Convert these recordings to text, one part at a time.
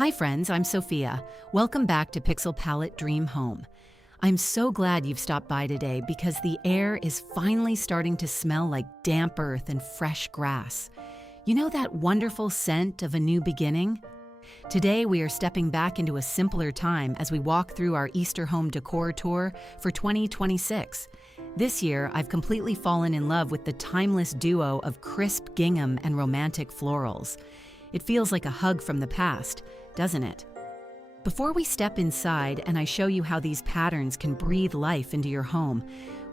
Hi friends, I'm Sophia. Welcome back to Pixelpalette Dream Home. I'm so glad you've stopped by today because the air is finally starting to smell like damp earth and fresh grass. You know that wonderful scent of a new beginning? Today we are stepping back into a simpler time as we walk through our Easter home decor tour for 2026. This year, I've completely fallen in love with the timeless duo of crisp gingham and romantic florals. It feels like a hug from the past, doesn't it? Before we step inside and I show you how these patterns can breathe life into your home,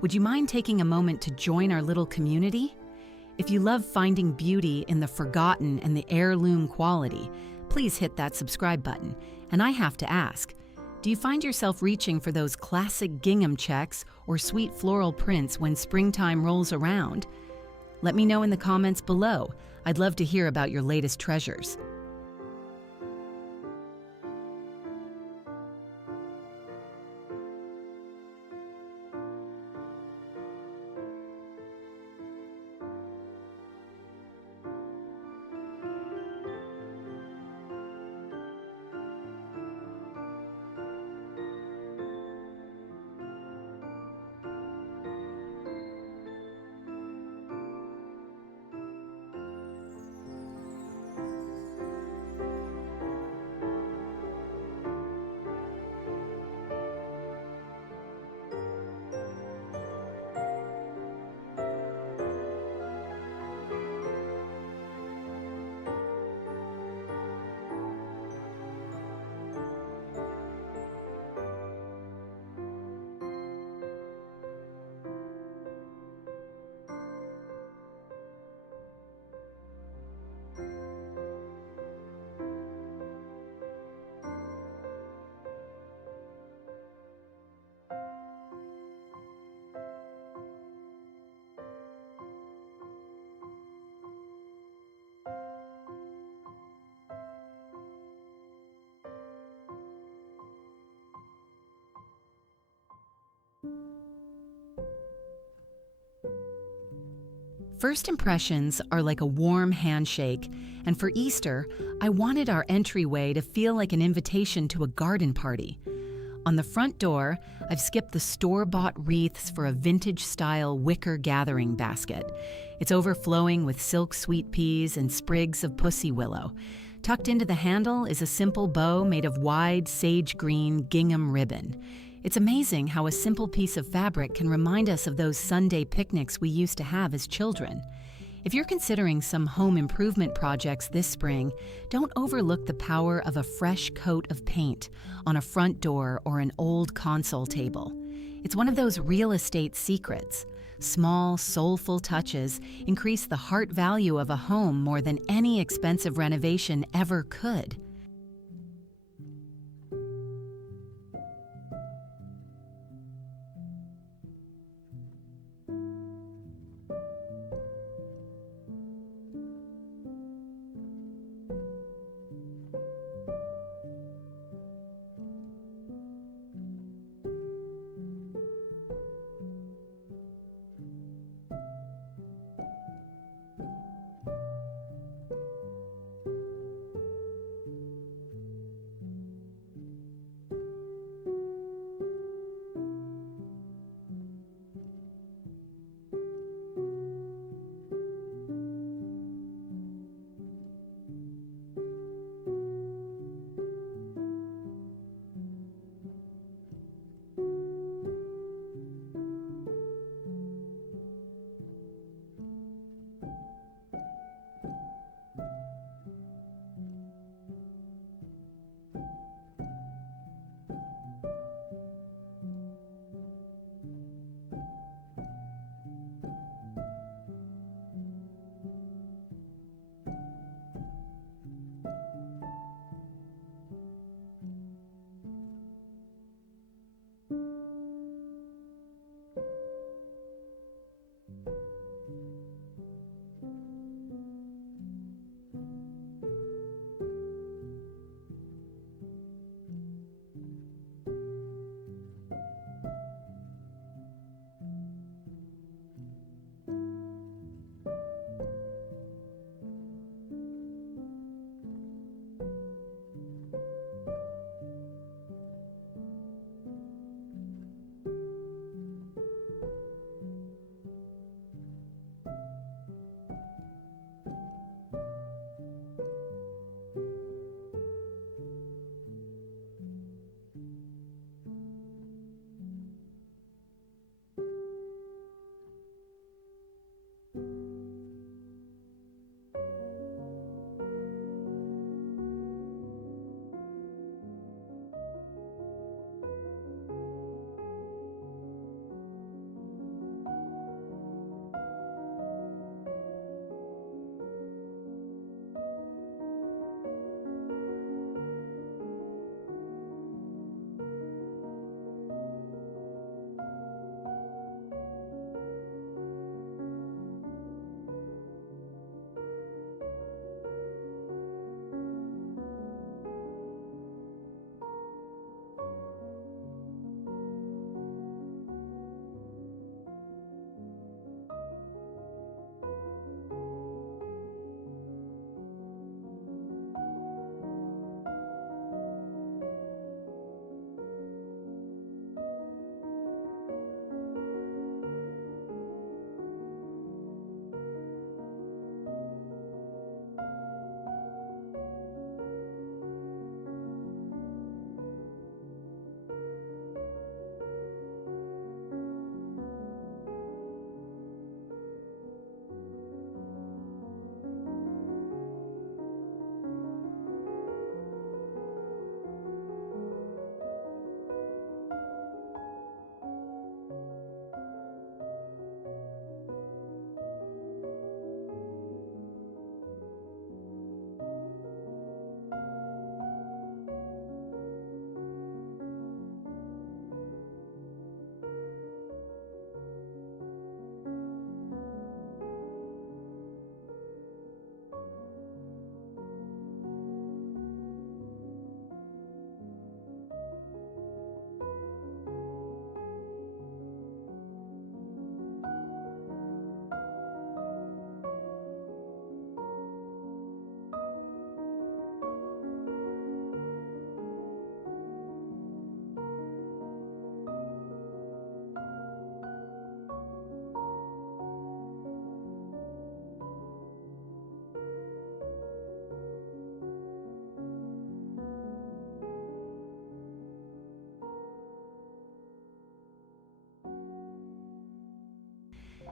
would you mind taking a moment to join our little community? If you love finding beauty in the forgotten and the heirloom quality, please hit that subscribe button. And I have to ask, do you find yourself reaching for those classic gingham checks or sweet floral prints when springtime rolls around? Let me know in the comments below. I'd love to hear about your latest treasures. First impressions are like a warm handshake, and for Easter, I wanted our entryway to feel like an invitation to a garden party. On the front door, I've skipped the store-bought wreaths for a vintage-style wicker gathering basket. It's overflowing with silk sweet peas and sprigs of pussy willow. Tucked into the handle is a simple bow made of wide sage green gingham ribbon. It's amazing how a simple piece of fabric can remind us of those Sunday picnics we used to have as children. If you're considering some home improvement projects this spring, don't overlook the power of a fresh coat of paint on a front door or an old console table. It's one of those real estate secrets. Small, soulful touches increase the heart value of a home more than any expensive renovation ever could.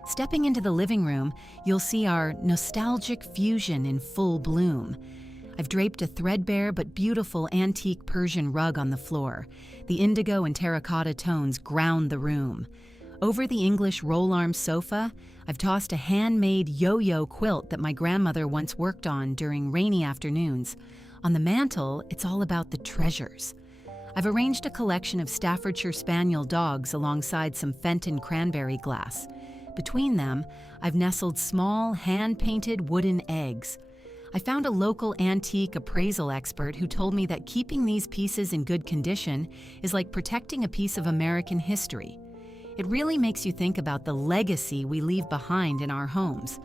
Stepping into the living room, you'll see our nostalgic fusion in full bloom. I've draped a threadbare but beautiful antique Persian rug on the floor. The indigo and terracotta tones ground the room. Over the English roll-arm sofa, I've tossed a handmade yo-yo quilt that my grandmother once worked on during rainy afternoons. On the mantel, it's all about the treasures. I've arranged a collection of Staffordshire Spaniel dogs alongside some Fenton cranberry glass. Between them, I've nestled small, hand-painted wooden eggs. I found a local antique appraisal expert who told me that keeping these pieces in good condition is like protecting a piece of American history. It really makes you think about the legacy we leave behind in our homes.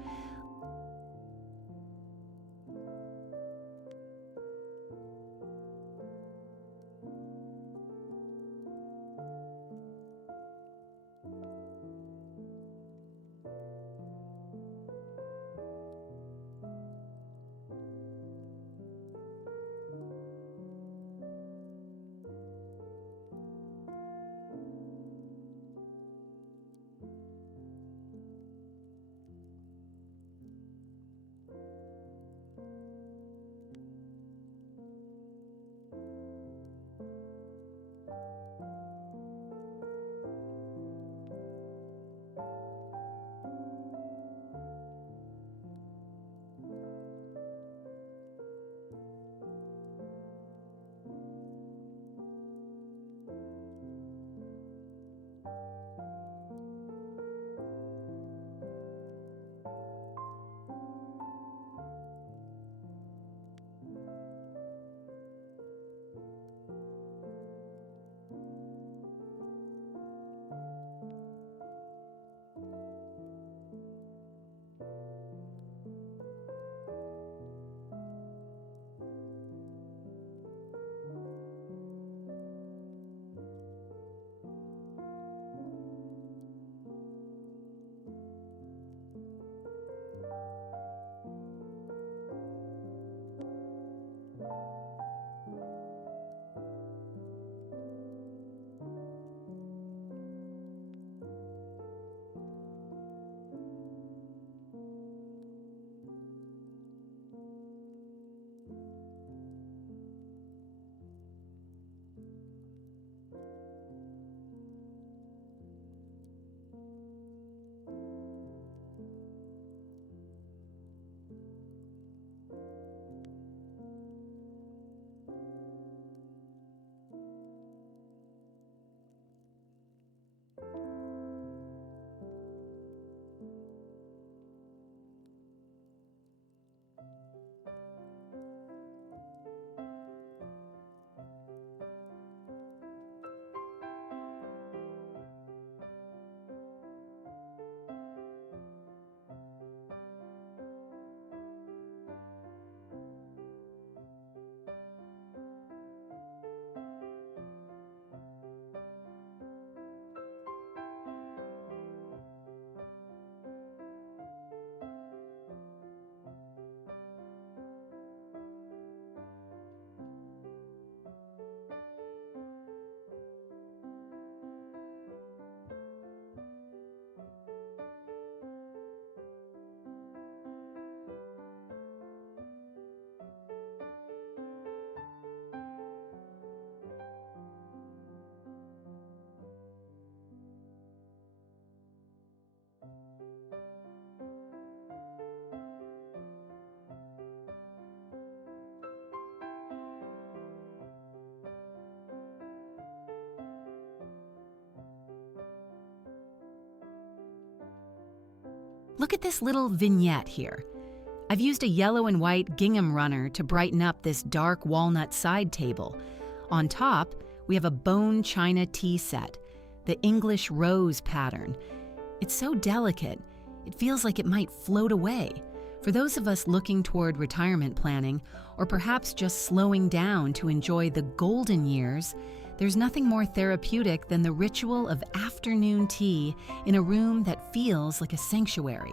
Look at this little vignette here. I've used a yellow and white gingham runner to brighten up this dark walnut side table. On top, we have a bone china tea set, the English rose pattern. It's so delicate, it feels like it might float away. For those of us looking toward retirement planning, or perhaps just slowing down to enjoy the golden years, there's nothing more therapeutic than the ritual of afternoon tea in a room that feels like a sanctuary.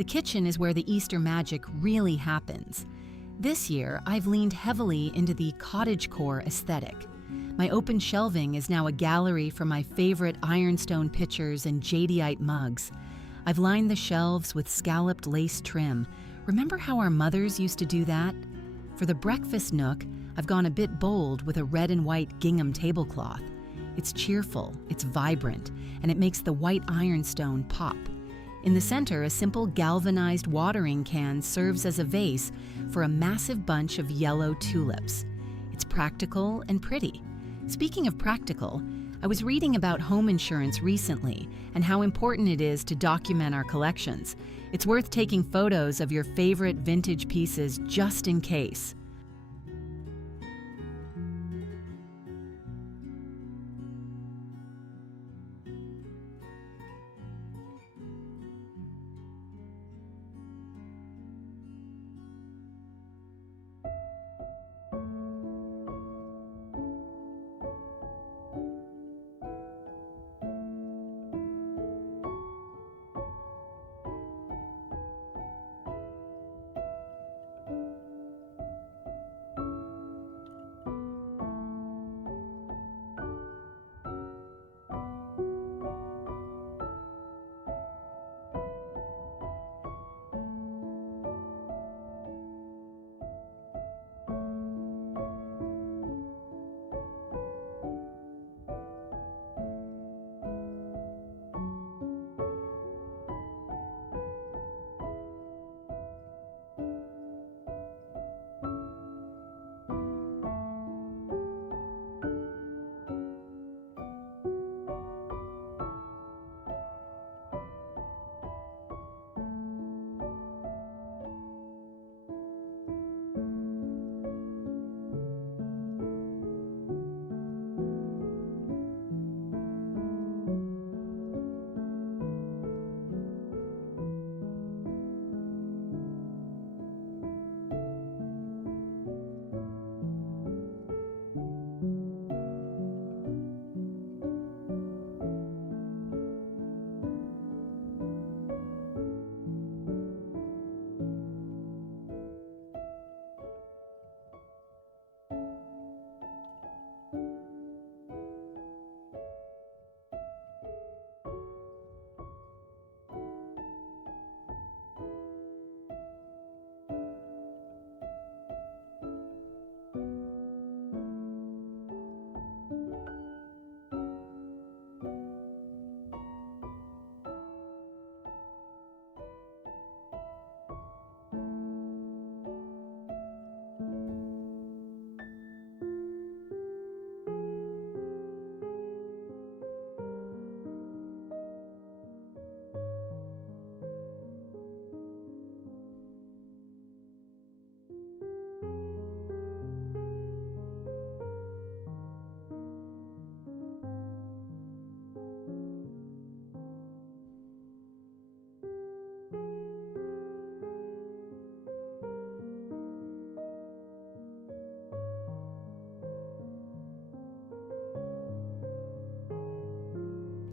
The kitchen is where the Easter magic really happens. This year, I've leaned heavily into the cottagecore aesthetic. My open shelving is now a gallery for my favorite ironstone pitchers and jadeite mugs. I've lined the shelves with scalloped lace trim. Remember how our mothers used to do that? For the breakfast nook, I've gone a bit bold with a red and white gingham tablecloth. It's cheerful, it's vibrant, and it makes the white ironstone pop. In the center, a simple galvanized watering can serves as a vase for a massive bunch of yellow tulips. It's practical and pretty. Speaking of practical, I was reading about home insurance recently and how important it is to document our collections. It's worth taking photos of your favorite vintage pieces just in case.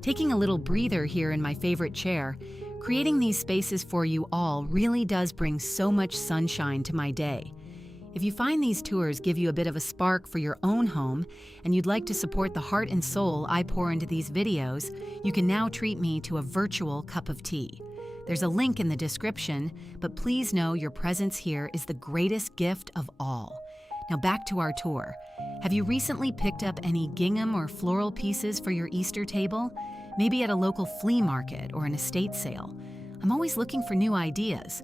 Taking a little breather here in my favorite chair, creating these spaces for you all really does bring so much sunshine to my day. If you find these tours give you a bit of a spark for your own home and you'd like to support the heart and soul I pour into these videos, you can now treat me to a virtual cup of tea. There's a link in the description, but please know your presence here is the greatest gift of all. Now back to our tour. Have you recently picked up any gingham or floral pieces for your Easter table? Maybe at a local flea market or an estate sale. I'm always looking for new ideas.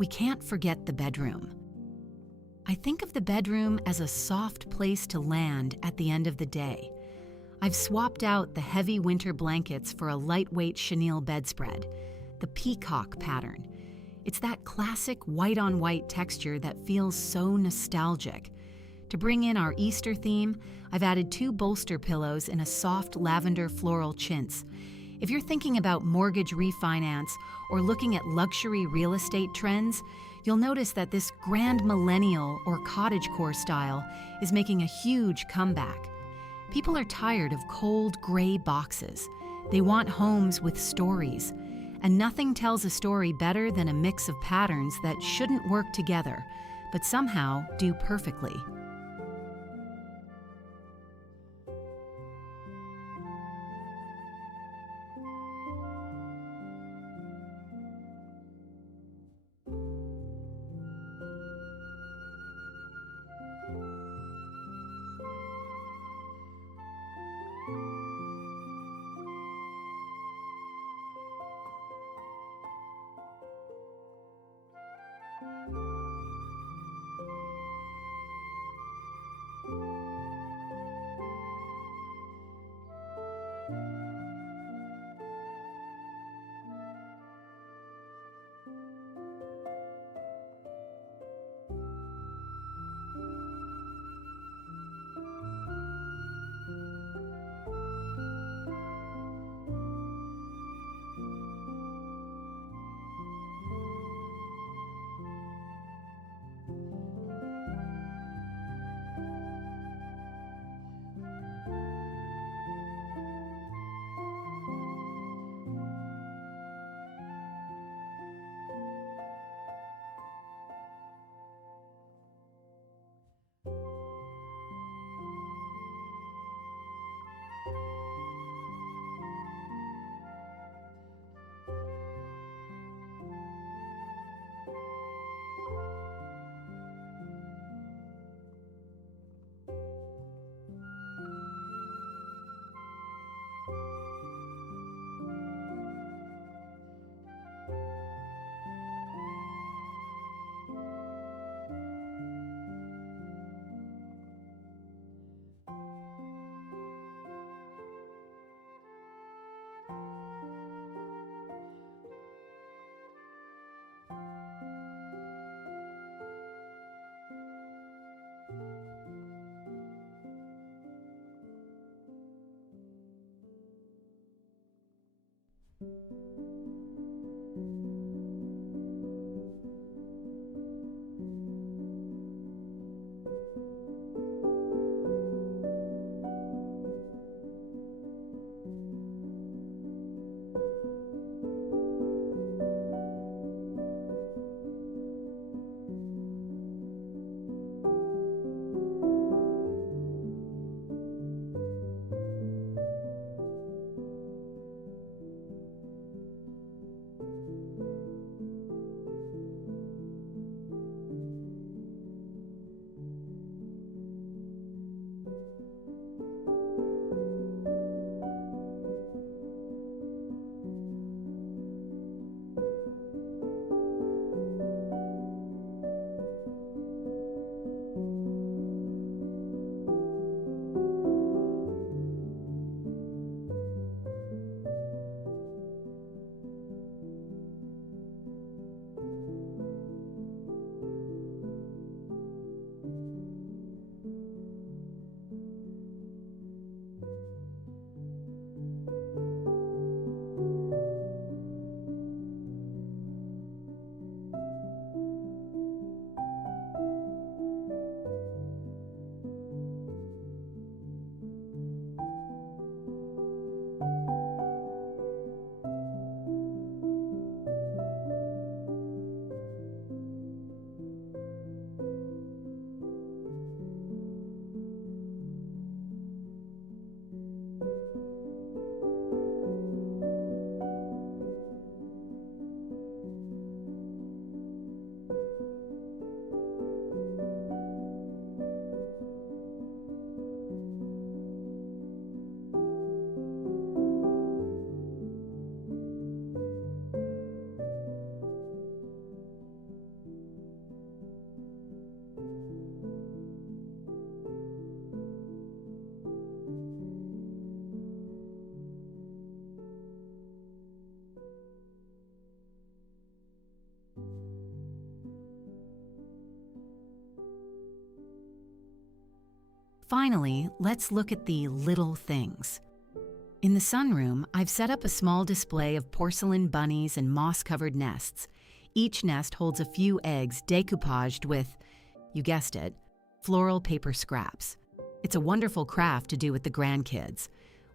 we can't forget the bedroom. I think of the bedroom as a soft place to land at the end of the day. I've swapped out the heavy winter blankets for a lightweight chenille bedspread, the peacock pattern. It's that classic white-on-white texture that feels so nostalgic. To bring in our Easter theme, I've added 2 bolster pillows in a soft lavender floral chintz. If you're thinking about mortgage refinance or looking at luxury real estate trends, you'll notice that this grand millennial or cottagecore style is making a huge comeback. People are tired of cold, gray boxes. They want homes with stories. And nothing tells a story better than a mix of patterns that shouldn't work together, but somehow do perfectly. Finally, let's look at the little things. In the sunroom, I've set up a small display of porcelain bunnies and moss-covered nests. Each nest holds a few eggs decoupaged with, you guessed it, floral paper scraps. It's a wonderful craft to do with the grandkids.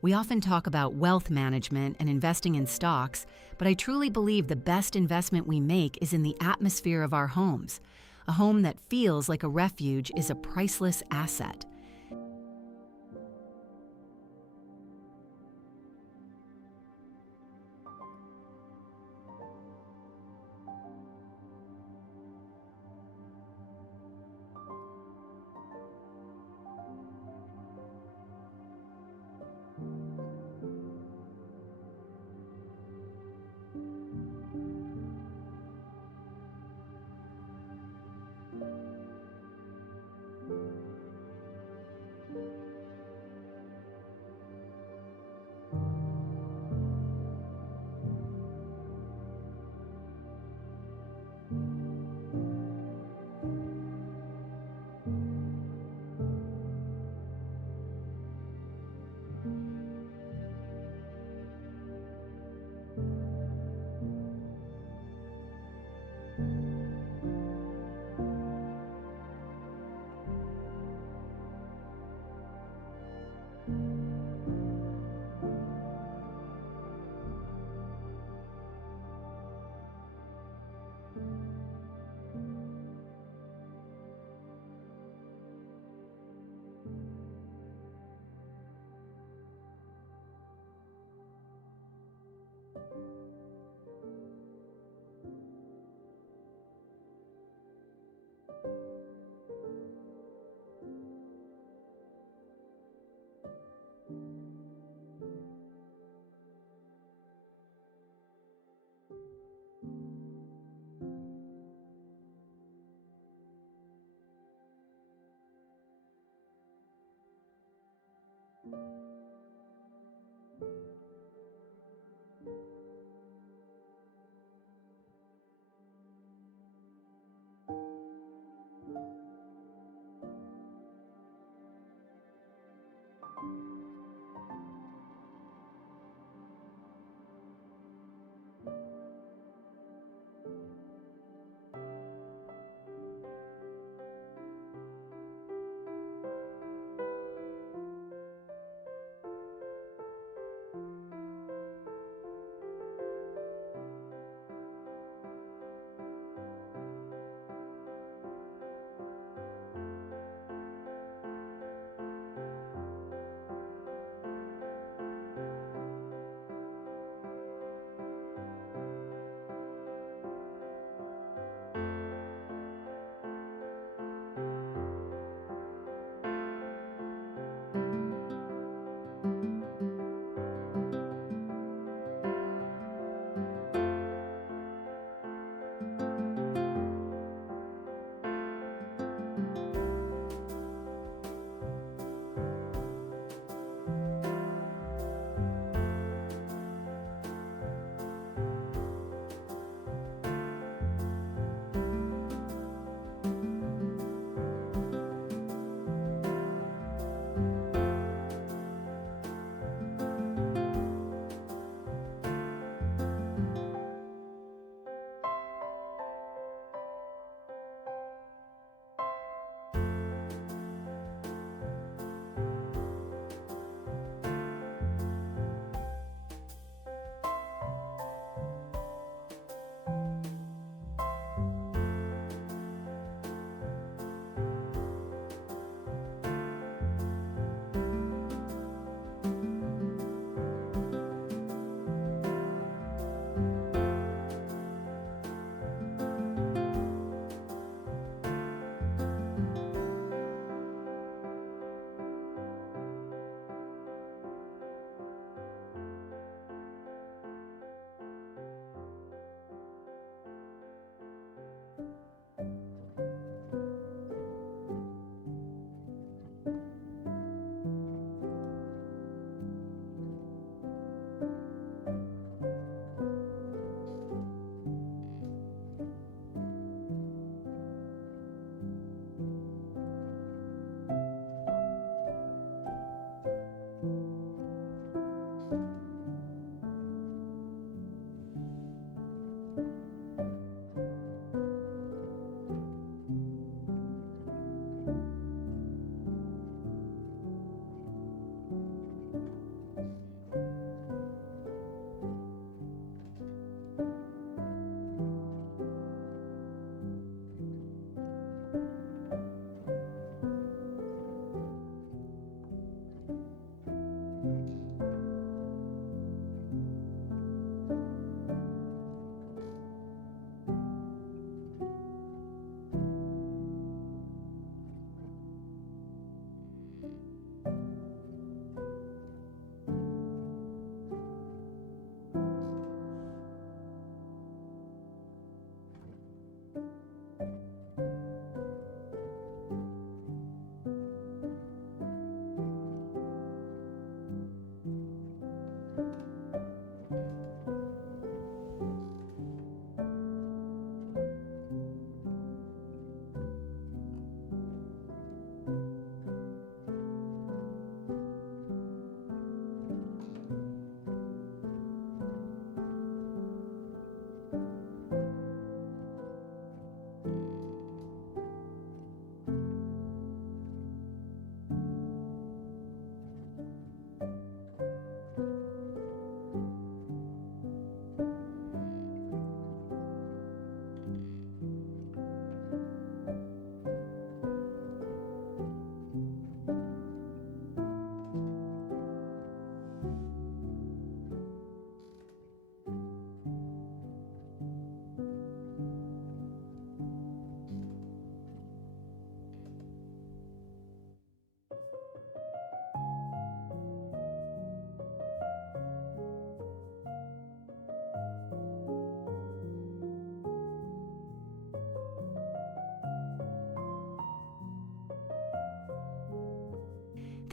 We often talk about wealth management and investing in stocks, but I truly believe the best investment we make is in the atmosphere of our homes. A home that feels like a refuge is a priceless asset.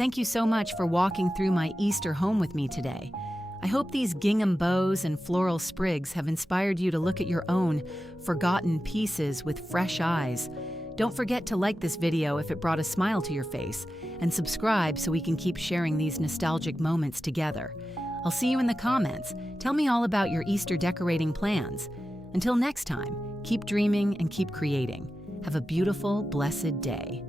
Thank you so much for walking through my Easter home with me today. I hope these gingham bows and floral sprigs have inspired you to look at your own forgotten pieces with fresh eyes. Don't forget to like this video if it brought a smile to your face, and subscribe so we can keep sharing these nostalgic moments together. I'll see you in the comments. Tell me all about your Easter decorating plans. Until next time, keep dreaming and keep creating. Have a beautiful, blessed day.